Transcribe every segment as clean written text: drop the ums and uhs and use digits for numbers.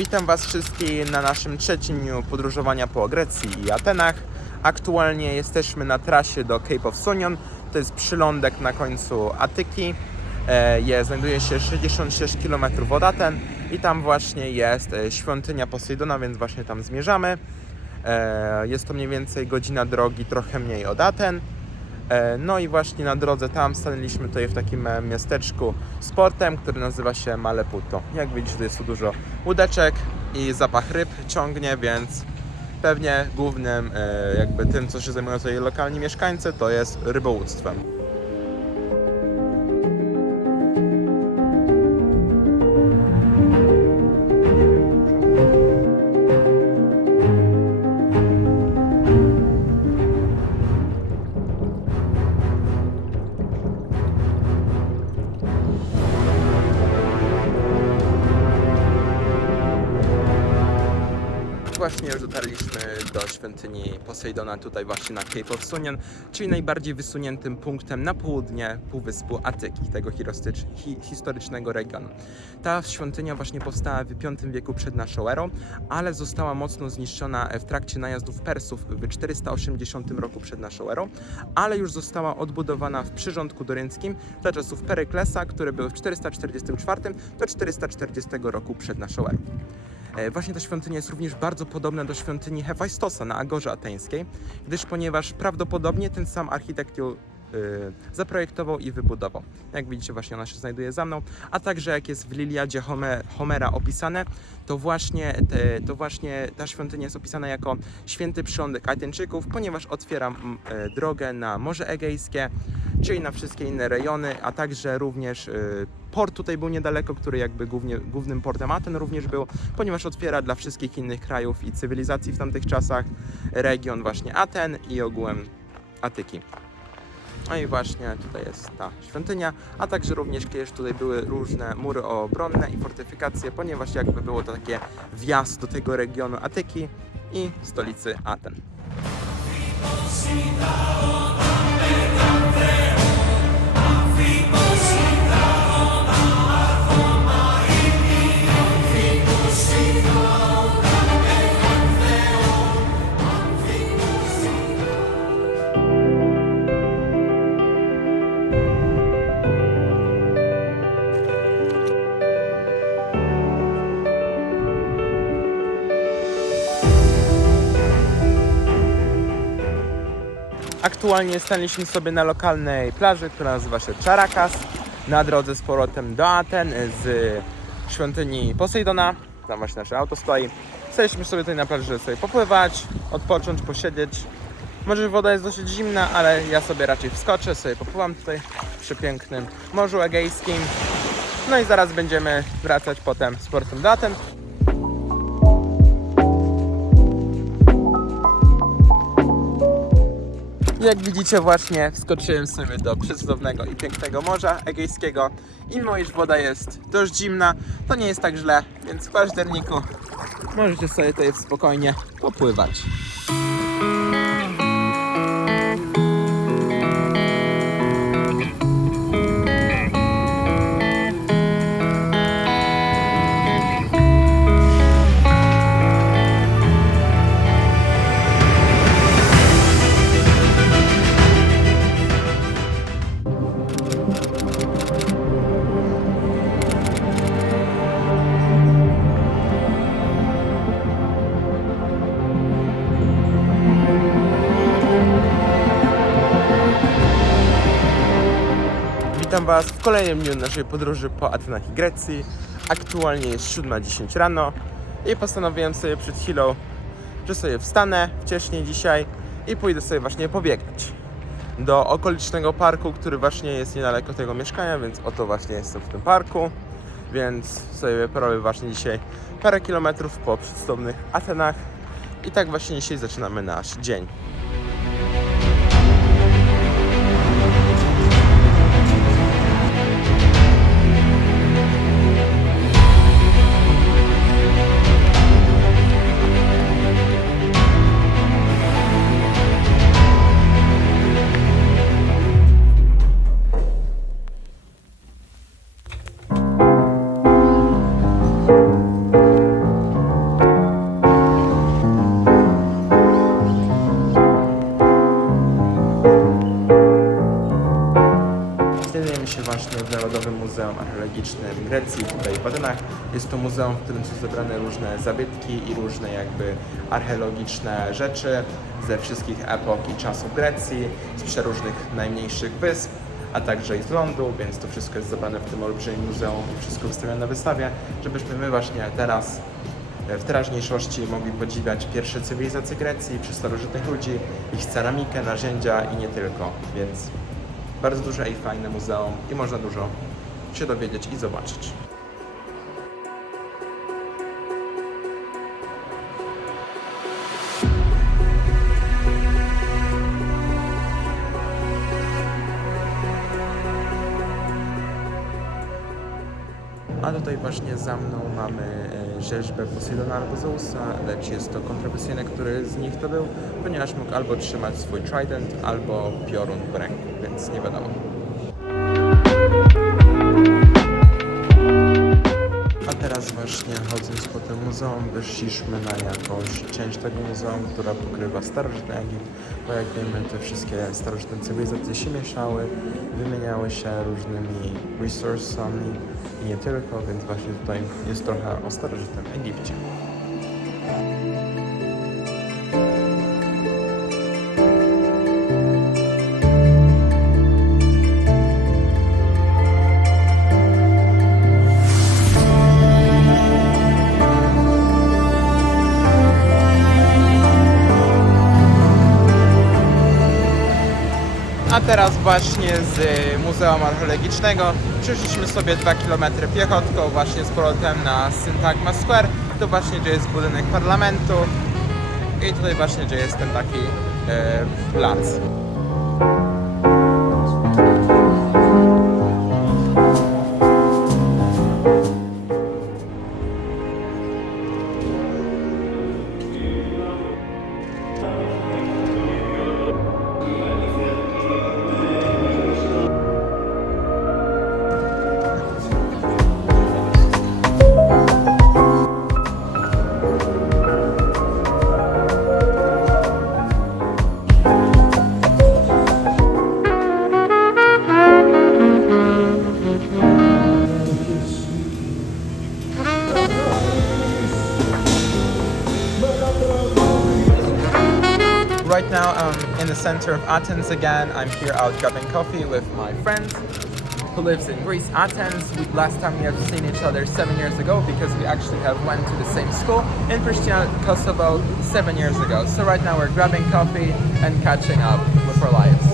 Witam Was wszystkich na naszym trzecim dniu podróżowania po Grecji i Atenach. Aktualnie jesteśmy na trasie do Cape of Sunion. To jest przylądek na końcu Atyki. Znajduje się 66 km od Aten i tam właśnie jest świątynia Posejdona, więc właśnie tam zmierzamy. Jest to mniej więcej godzina drogi, trochę mniej od Aten. No i właśnie na drodze tam stanęliśmy tutaj w takim miasteczku z portem, który nazywa się Male Puto. Jak widzicie, tu jest tu dużo łódeczek i zapach ryb ciągnie, więc pewnie głównym jakby tym, co się zajmują tutaj lokalni mieszkańcy, to jest rybołówstwem. Właśnie już dotarliśmy do świątyni Posejdona tutaj właśnie na Cape of Sunion, czyli najbardziej wysuniętym punktem na południe półwyspu Atyki, tego historycznego regionu. Ta świątynia właśnie powstała w V wieku przed naszą erą, ale została mocno zniszczona w trakcie najazdów Persów w 480 roku przed naszą erą, ale już została odbudowana w przyrządku dorynckim za czasów Peryklesa, który był w 444 do 440 roku przed naszą erą. Właśnie ta świątynia jest również bardzo podobna do świątyni Hefajstosa na Agorze Ateńskiej, ponieważ prawdopodobnie ten sam architekt ją zaprojektował i wybudował. Jak widzicie, właśnie ona się znajduje za mną, a także jak jest w Liliadzie Homera opisane, to właśnie ta świątynia jest opisana jako święty przylądek Ateńczyków, ponieważ otwiera drogę na Morze Egejskie, czyli na wszystkie inne rejony, a także również port tutaj był niedaleko, który jakby głównym portem Aten również był, ponieważ otwiera dla wszystkich innych krajów i cywilizacji w tamtych czasach region właśnie Aten i ogółem Atyki. No i właśnie tutaj jest ta świątynia, a także również kiedyś tutaj były różne mury obronne i fortyfikacje, ponieważ jakby było to takie wjazd do tego regionu Atyki i stolicy Aten. Aktualnie stanęliśmy sobie na lokalnej plaży, która nazywa się Charakas, na drodze z powrotem do Aten z świątyni Posejdona. Tam właśnie nasze auto stoi. Staliśmy sobie tutaj na plaży, żeby sobie popływać, odpocząć, posiedzieć. Może woda jest dosyć zimna, ale ja sobie raczej wskoczę, sobie popływam tutaj przy pięknym Morzu Egejskim. No i zaraz będziemy wracać potem z powrotem do Aten. Jak widzicie, właśnie wskoczyłem sobie do przecudownego i pięknego Morza Egejskiego i mimo iż woda jest dość zimna, to nie jest tak źle, więc w październiku możecie sobie tutaj spokojnie popływać. Witam Was w kolejnym dniu naszej podróży po Atenach i Grecji. Aktualnie jest 7:10 rano i postanowiłem sobie przed chwilą, że sobie wstanę wcześniej dzisiaj i pójdę sobie właśnie pobiegać do okolicznego parku, który właśnie jest niedaleko tego mieszkania, więc oto właśnie jestem w tym parku, więc sobie porobię właśnie dzisiaj parę kilometrów po przecudownych Atenach i tak właśnie dzisiaj zaczynamy nasz dzień. dużym muzeum archeologicznym Grecji, tutaj w Atenach. Jest to muzeum, w którym są zebrane różne zabytki i różne jakby archeologiczne rzeczy ze wszystkich epok i czasów Grecji, z przeróżnych najmniejszych wysp, a także i z lądu, więc to wszystko jest zebrane w tym olbrzymim muzeum i wszystko wystawione na wystawie, żebyśmy my właśnie teraz w teraźniejszości mogli podziwiać pierwsze cywilizacje Grecji, przez starożytnych ludzi, ich ceramikę, narzędzia i nie tylko, więc bardzo duże i fajne muzeum i można dużo się dowiedzieć i zobaczyć. A tutaj właśnie za mną mamy rzeźbę Posejdona albo Zeusa, lecz jest to kontrowersyjne, który z nich to był, ponieważ mógł albo trzymać swój trident, albo piorun w ręku, więc nie wiadomo. A teraz właśnie chodząc po tym muzeum wyszliśmy na jakąś część tego muzeum, która pokrywa starożytny Egipt, bo jak wiemy te wszystkie starożytne cywilizacje się mieszały, wymieniały się różnymi resursami i nie tylko, więc właśnie tutaj jest trochę o starożytnym Egipcie. A teraz właśnie z Muzeum Archeologicznego przeszliśmy sobie 2 km piechotką właśnie z powrotem na Syntagma Square. To właśnie gdzie jest budynek parlamentu i tutaj właśnie gdzie jest ten taki plac. Right now I'm in the center of Athens again. I'm here out grabbing coffee with my friend who lives in Greece, Athens. Last time we have seen each other 7 years ago because we actually have went to the same school in Pristina, Kosovo 7 years ago. So right now we're grabbing coffee and catching up with our lives.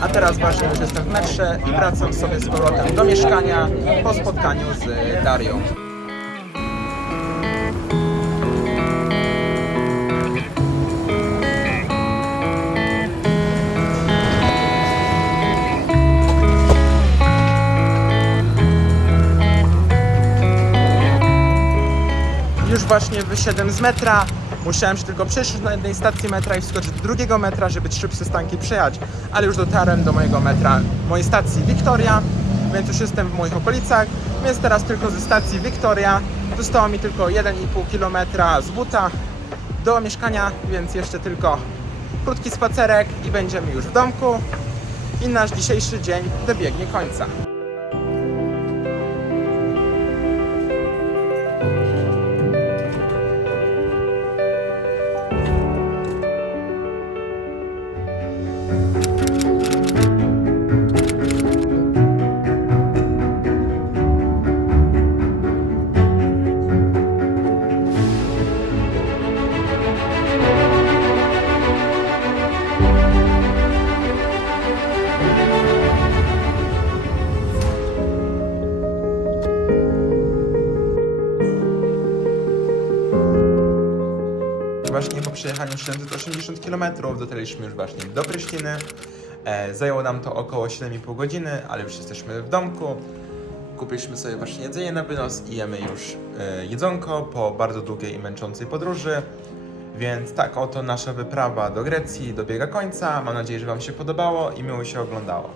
A teraz właśnie już jestem w metrze i wracam sobie z powrotem do mieszkania po spotkaniu z Darią. Już właśnie wyszedłem z metra. Musiałem się tylko przejść na jednej stacji metra i wskoczyć do drugiego metra, żeby 3 przystanki przejechać, ale już dotarłem do mojego metra, mojej stacji Victoria, więc już jestem w moich okolicach, więc teraz tylko ze stacji Victoria zostało mi tylko 1,5 km z buta do mieszkania, więc jeszcze tylko krótki spacerek i będziemy już w domku i nasz dzisiejszy dzień dobiegnie końca. Właśnie po przejechaniu 780 km dotarliśmy już właśnie do Prysztiny. Zajęło nam to około 7,5 godziny, ale już jesteśmy w domku. Kupiliśmy sobie właśnie jedzenie na wynos i jemy już jedzonko po bardzo długiej i męczącej podróży. Więc tak oto nasza wyprawa do Grecji dobiega końca. Mam nadzieję, że Wam się podobało i miło się oglądało.